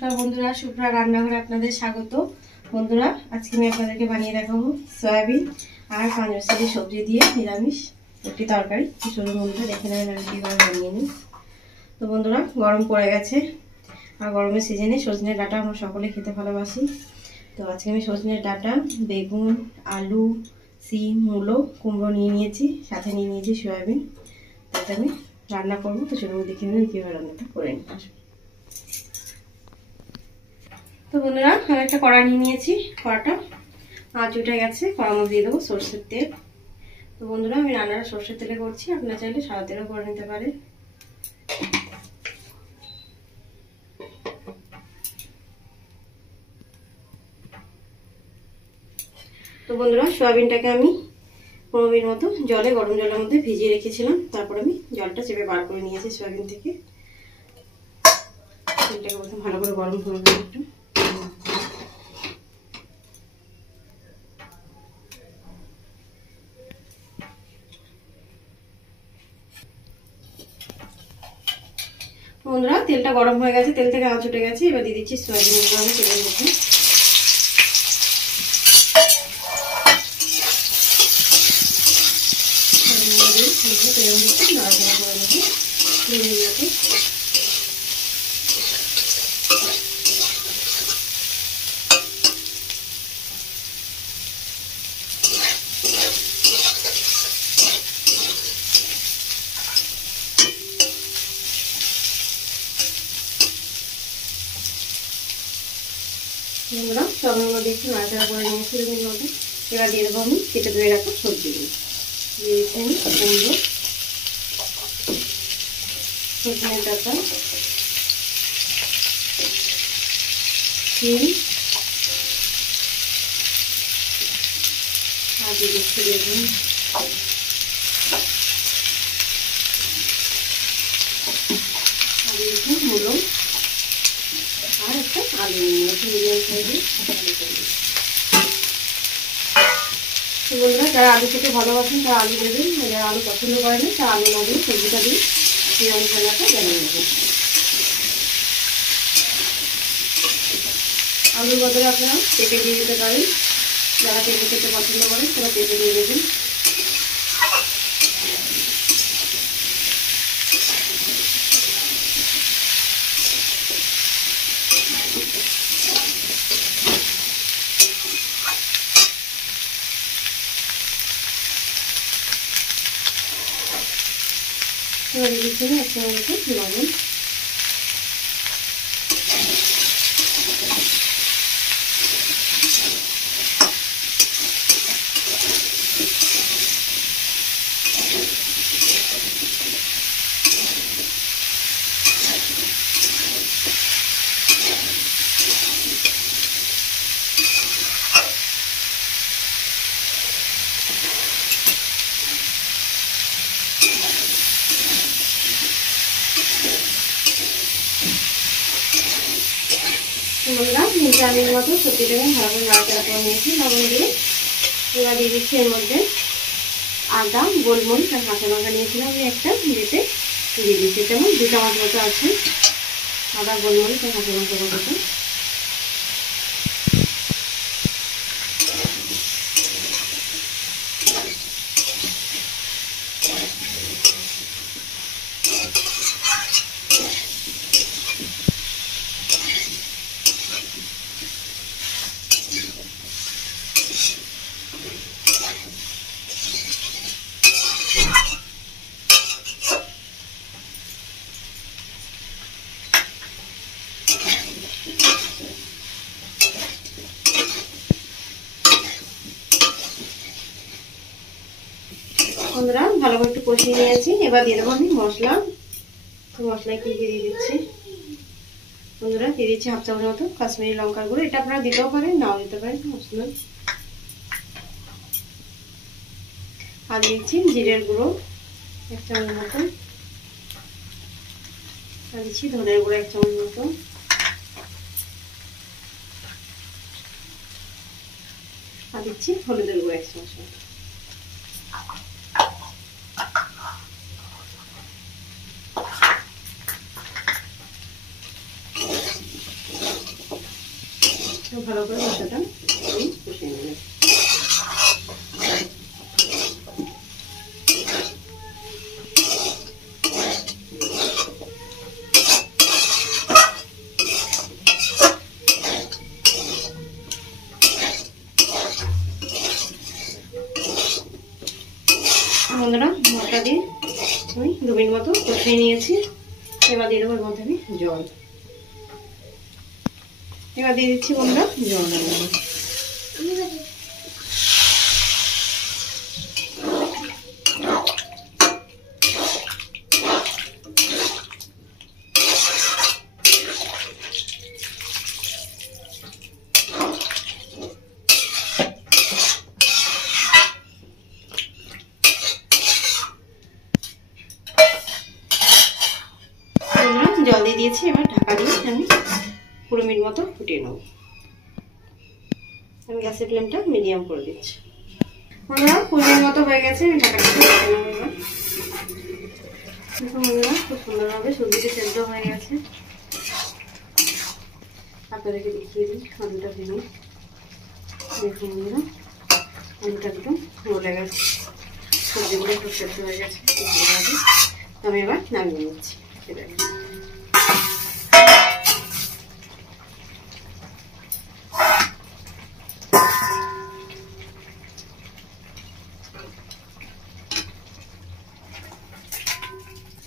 নমস্কার বন্ধুরা, শুভ্রা রান্নাঘরে আপনাদের স্বাগত। বন্ধুরা, আজকে আমি আপনাদেরকে বানিয়ে দেখাবো সয়াবিন আর পাঁচমিশালি সবজি দিয়ে নিরামিষ একটি তরকারি। চলুন বন্ধুরা দেখে নেবেন আমি কীভাবে বানিয়ে নিই। তো বন্ধুরা, গরম পড়ে গেছে আর গরমের সিজনে সজনের ডাঁটা আমরা সকলে খেতে ভালোবাসি। তো আজকে আমি সজনের ডাঁটা, বেগুন, আলু, সিম, মূলো, কুমড়ো নিয়ে নিয়েছি, সাথে নিয়ে নিয়েছি সয়াবিন। তাতে আমি রান্না করবো। তো চলুন দেখে নেবেন কীভাবে রান্নাটা করে নিতে আসবো। তো বন্ধুরা, আমি একটা কড়া নিয়ে নিয়েছি। কড়াটা আঁচ উঠে গেছে। কড়ার মধ্যে দিয়ে দেবো সর্ষের তেল। তো বন্ধুরা, আমি রান্নাটা সর্ষের তেলে করছি, আপনারা চাইলে সাদা তেলও করে নিতে পারেন। তো বন্ধুরা, সয়াবিনটাকে আমি 15 মিনিট মতো গরম জলের মধ্যে ভিজিয়ে রেখেছিলাম। তারপর আমি জলটা চেপে বার করে নিয়েছি সয়াবিন থেকে। তেলটাকে প্রথমে ভালো করে গরম করে নেব একটু। বন্ধুরা, তেলটা গরম হয়ে গেছে, তেল থেকে আঁচ উঠে গেছে। এবার দিয়ে দিচ্ছি সয়াবিনগুলো আমি তেলের মধ্যে। বন্ধুরা, সবের মধ্যে একটু নাড়াচাড়া করে নিয়েছি এর মধ্যে। এবার দিয়ে দেবো আমি কেটে ধুয়ে রাখা সবজিগুলো। দিয়ে দিচ্ছি আমি কুমড়ো, সজনের ডাঁটা, সিম, আর দিয়ে দিচ্ছি বেগুন, আর দিয়ে দিচ্ছি মূলো, আর একটা আলু নিয়েছি মিডিয়াম সাইজের আলু করবো। বন্ধুরা, যারা আলু খেতে ভালোবাসেন তারা আলু দেবেন, যারা আলু পছন্দ করে না তারা আলু না দিয়ে সবজিটা দিয়ে নিরামিষ রান্নাটা বানিয়ে নেবেন। আলুর বদলে আপনারা পেঁপে দিয়ে দিতে পারেন। যারা পেঁপে খেতে পছন্দ করেন তারা পেঁপে দিয়ে দেবেন। এবার দিচ্ছি এক চামচ মতো লবণ। বন্ধুরা, 3-4 মিনিট মতো সবজিটাকে ভালো করে নাড়াচাড়া করে নিয়েছি লবণ দিয়ে। এবার দিয়ে দিচ্ছি এর মধ্যে আদা, গোলমরিচ আর কাঁচা লঙ্কা নিয়েছিলাম আমি একটা, বেটে দিয়ে দিচ্ছি। যেমন 2 চামচ মতো আছে আদা, গোলমরিচ আর কাঁচা লঙ্কা বাটাটা। বন্ধুরা, ভালো করে একটু কষিয়ে নিয়েছি। এবার দিয়ে দেবো আমি মশলা। তো মশলায় কি দিয়ে দিচ্ছি বন্ধুরা, দিয়ে দিচ্ছি 1/2 চামচ মতো কাশ্মীরি লঙ্কার গুঁড়ো। এটা আপনারা দিতেও পারেন, নাও দিতে পারেন, মশলা। আর দিচ্ছি জিরের গুঁড়ো 1 চামচ মতো। আর দিচ্ছি ধনের গুঁড়ো 1 চামচ মতো। আর দিচ্ছি হলুদের গুঁড়ো 1 চামচ মতো। তো ভালো করে মশলাটা আমি কষিয়ে নেব। বন্ধুরা মশলা দিয়ে আমি 2 মিনিট মতো কষিয়ে নিয়েছি। এবার দিয়ে দেবো এর মধ্যে আমি জল। এবার দিয়ে দিচ্ছি বন্ধুরা জল। জল দিয়ে দিয়েছি, এবার ঢাকা দিয়ে আমি 20 মিনিট মতো ফুটিয়ে নেব। আমি গ্যাসের ফ্লেমটা মিডিয়াম করে দিচ্ছি। বন্ধুরা 20 মিনিট মতো হয়ে গেছে, আমি ঢাকাটা খুলে নেব। দেখুন বন্ধুরা খুব সুন্দরভাবে সবজিটা সেদ্ধ হয়ে গেছে। আপনাদেরকে দেখিয়ে দিই আলুটা ভেঙে। দেখুন বন্ধুরা আলুটা একদম গলে গেছে, সবজিগুলো খুব সেদ্ধ হয়ে গেছে। আমি এবার নামিয়ে নিচ্ছি।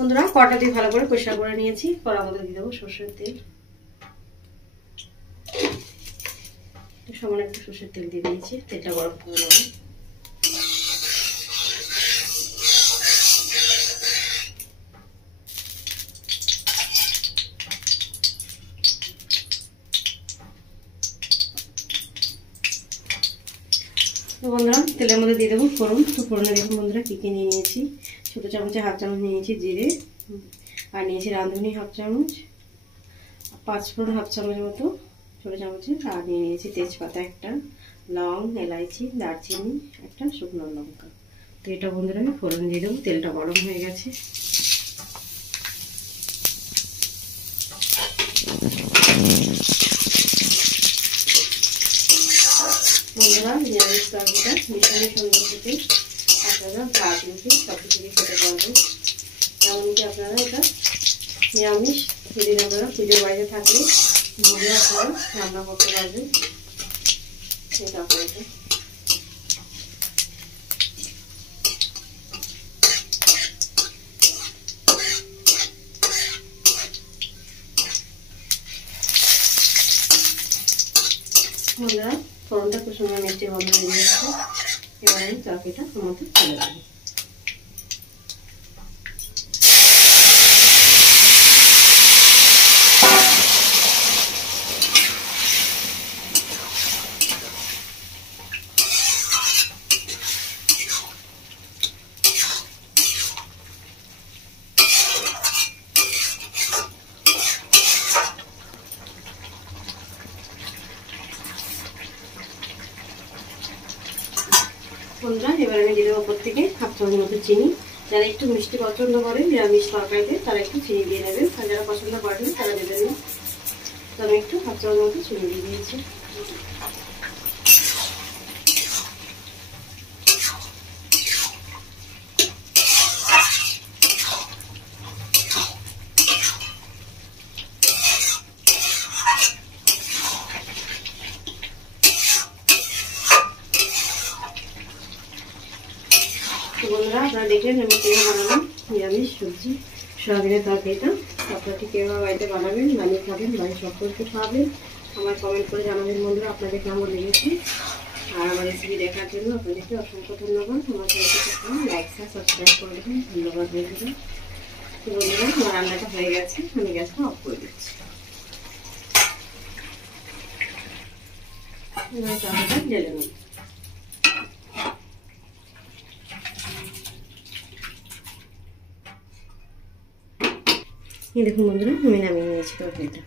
বন্ধুরা কড়াটা দিয়ে ভালো করে পরিষ্কার করে নিয়েছি। কড়ার মধ্যে দিয়ে দেবো সরষের তেল। সামান্য একটু সরষের তেল দিয়ে দিয়েছি, তেলটা গরম করে নেব। বন্ধুরা তেলের মধ্যে দিয়ে দেবো ফোড়ন। তো ফোড়নে দেখুন বন্ধুরা কী কী নিয়ে নিয়েছি। ছোটো চামচে 1/2 চামচ নিয়েছি জিরে, আর নিয়েছি রাঁধুনি 1/2 চামচ, 5 ফোড়ন 1/2 চামচ মতো ছোটো চামচে, আর নিয়ে নিয়েছি তেজপাতা একটা, লং, এলাইচি, দারচিনি একটা, শুকনো লঙ্কা। তো এটা বন্ধুরা আমি ফোড়ন দিয়ে দেবো। তেলটা গরম হয়ে গেছে। বন্ধুরা নিরামিষ তরকারিটা ভীষণই সুন্দর খেতে, আপনারা ভাত রুটি সব কিছু দিয়ে খেতে পারবেন। এমনকি আপনারা এটা নিরামিষ সেদিন আপনারা পুজোর বাইরে থাকলে ঘরে আপনারা রান্না করতে পারবেন। এটা আপনাদের বন্ধুরা ফোড়নটা খুব সুন্দর মিষ্টি গন্ধ বেরিয়ে যাচ্ছে। এবার আমি তরকারিটা মধ্যে ফেলে দেবো। বন্ধুরা এবার আমি দিয়ে দেবো ওপর থেকে 1/2 চামচ মতো চিনি। যারা একটু মিষ্টি পছন্দ করেন নিরামিষ তরকারিতে তারা একটু চিনি দিয়ে নেবেন, আর যারা পছন্দ করেন তারা দেবেন না। তো আমি একটু 1/2 চামচ মতো চিনি দিয়ে দিয়েছি। বন্ধুরা আপনারা দেখলেন আমি কীভাবে বানালাম নিরামিষ সবজি সয়াবিনের তরকারিটা। আপনারা ঠিক কীভাবে বাড়িতে বানাবেন, বানিয়ে খাবেন, বাড়ির সকলকে খাওয়াবেন। আমার কমেন্ট করে জানাবেন বন্ধুরা আপনাদের কেমন লেগেছে। আর আমার রেসিপি দেখার জন্য আপনাদেরকে অসংখ্য ধন্যবাদ। আমার চ্যানেলটি লাইক শেয়ার সাবস্ক্রাইব করে দেবেন। ধন্যবাদ বন্ধুরা। তো বন্ধুরা আমার রান্নাটা হয়ে গেছে, আমি গ্যাসটা অফ করে দিচ্ছি। এবার চাপাটা ঢেলে নেব। এই দেখুন বন্ধুরা আমি নামিয়ে নিয়েছি তরকারিটা।